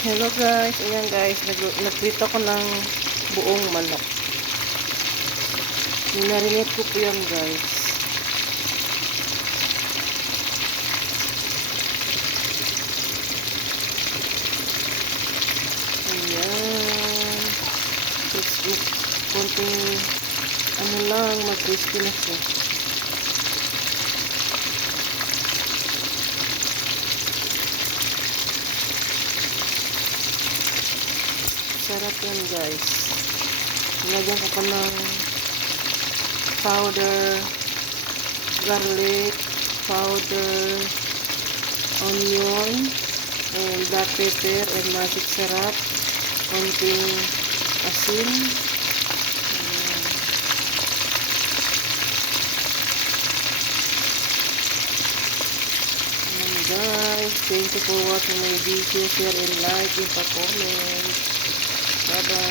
Hello guys, ayan guys, nagprito ko ng buong manok. Minarinate ko po yan guys. Ayan. Tapos konting ano lang, mag-crispy na siya. Sarap yan guys. Nilagyan ko pa ng powder, garlic, powder, onion, and black pepper, and magic sarap, konting asin. Ayan guys, thank you for watching my video. Share and like, and comment. Bye bye.